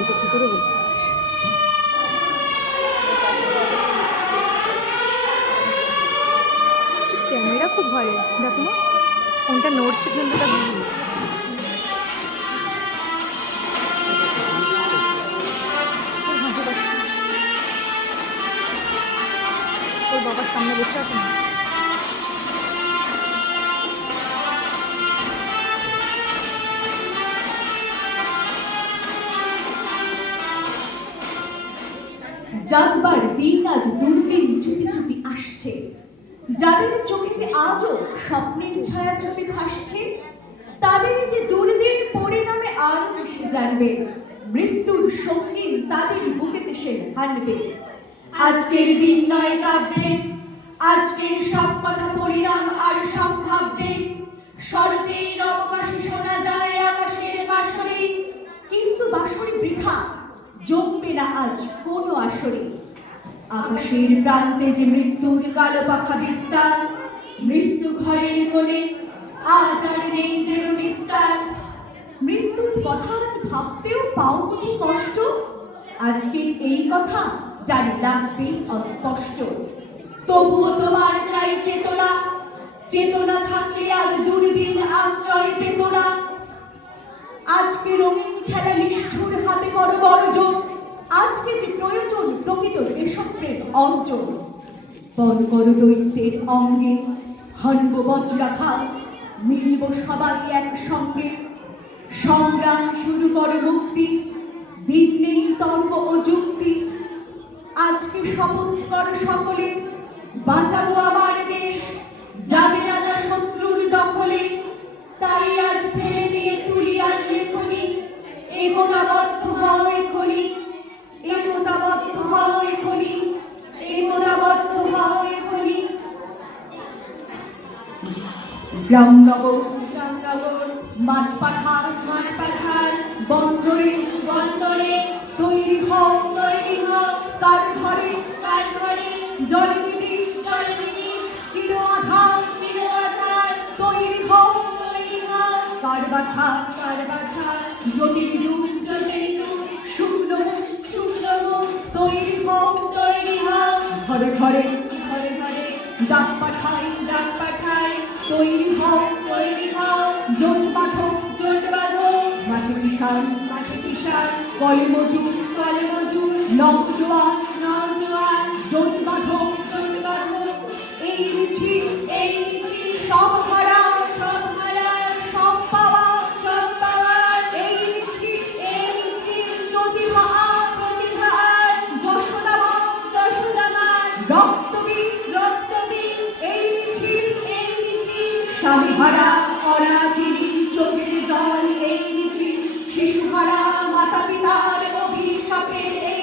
এটা কি করে বলবো? ক্যামেরা খুব ভালো, দেখো না ফোনটা নড়ছে কিন্তু ওটা ওর বাবার সামনে বসে আছে না। জানবার দিন আজ দুর্দিন চুপি চুপি আসছে, যাদের চোখেতে আজও স্বপ্নের ছায়াছবি ভাসছে, তাদের যে দুর্দিন পরিণামে আর সে জানবে, মৃত্যুর সঙ্গীন তাদের বুকেতে সে হানবে। আজকের দিন নয় কাব্যে, আজকের সব কথা পরিণাম আর সব ভাববে। শরতের অবকাশে শোনা যায় আকাশের বাঁশরি, কিন্তু বাঁশরি বৃথা, জমবে না আজ কোনো আসরে। আকাশের প্রান্তে যে মৃত্যুর কালো পাখা বিস্তার, মৃত্যু ঘরের কোণে আজ আর নেই যেন নিস্তার। মৃত্যুর কথা আজ ভাবতেও পাও বুঝি কষ্ট, আজকের এই কথা জানি লাগবে অস্পষ্ট। তবুও তোমার চাই চেতনা, চেতনা থাকলে আজ দুর্দিন আশ্রয় পেত না। আজকে রঙিন খেলা নিষ্ঠুর হাতে করো বড় জোর, আজকে যে প্রয়োজন প্রকৃত দেশপ্রেম অর্জন। বড় বড় দৈত্যের অঙ্গে হানব বজ্রাঘাত, মিলব সবাই একসঙ্গে। সংগ্রাম শুরু করো মুক্তি, দিন নেই তর্ক ও যুক্তি। আজকে শপথ করো সকলে, বাঁচাবো আমার দেশ, যাবে না তা শত্রুর দখলে। তাই আজ ফেলে দিয়ে তুলি আর লেখনি, একতাবদ্ধ হও এখনি, একতাবদ্ধ হও এখনি, একতাবদ্ধ হও এখনি। গ্রামনগর গ্রামনগর, মাঠ পাঠার মাঠ পাঠার, বন্দরে বন্দরে তৈরি হও তৈরি হও। কার ঘরে কার ঘরে জলনিধি জলনিধি, চির আধার চির আধার, তৈরি হও তৈরি হও। কার বাছা জটিল যুগ জটিল যুগ, শুকনো মুখ শুকনো মুখ, তৈরি হও তৈরি হও। ঘরে ঘরে ঘরে ঘরে ডাক পাঠাই তৈরি হও তৈরি হও। জোট বাঁধো মাঠে কিষান কলে মজুর নওজোয়ান জোট বাঁধো এই মিছিল সব হারা সব পাওয়া এই মিছিল প্রতিভা যশোদামান রক্তবীজ এই মিছিল স্বামীহারা অরাজিনী চোখের জল এই মিছিল, শিশুহারা মাতা পিতার অভিশাপের এই